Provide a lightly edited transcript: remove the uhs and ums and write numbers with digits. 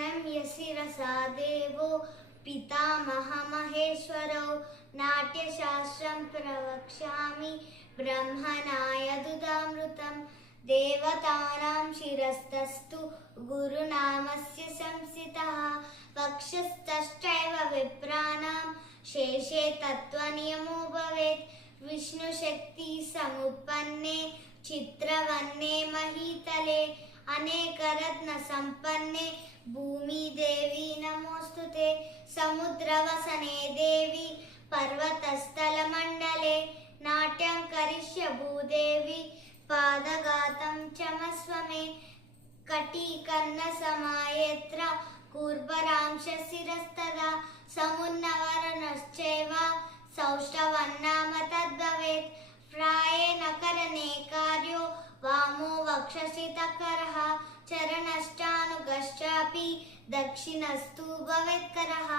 प्रणम्य शिरसा देवो पितामहमहेश्वरौ नाट्यशास्त्रं प्रवक्ष्यामि ब्रह्मणाय दुदामृतं देवतानां शिरस्तस्तु गुरुनामस्य संस्थितः वक्षस्तश्चैव विप्राणां शेषे तत्त्वनियमो भवेत् विष्णुशक्ति समुत्पन्ने चित्रवन्ने महीतले अनेकरत्न संपन्ने भूमि देवी नमोस्तुते समुद्रवसने देवी पर्वतस्थलमण्डले नाट्यं करिष्य भूदेवी पादघातं चमस्व मे कटीकर्णसमायत्र कूर्परांश शिरस्तदा समुन्नवरणश्चैव सौष्ठवन्नाम तद्भवेत् प्रायेण करणे कार्यो वामो वक्षसितकरः चरणश्चानुगश्चापि दक्षिणस्तु भवेत्करः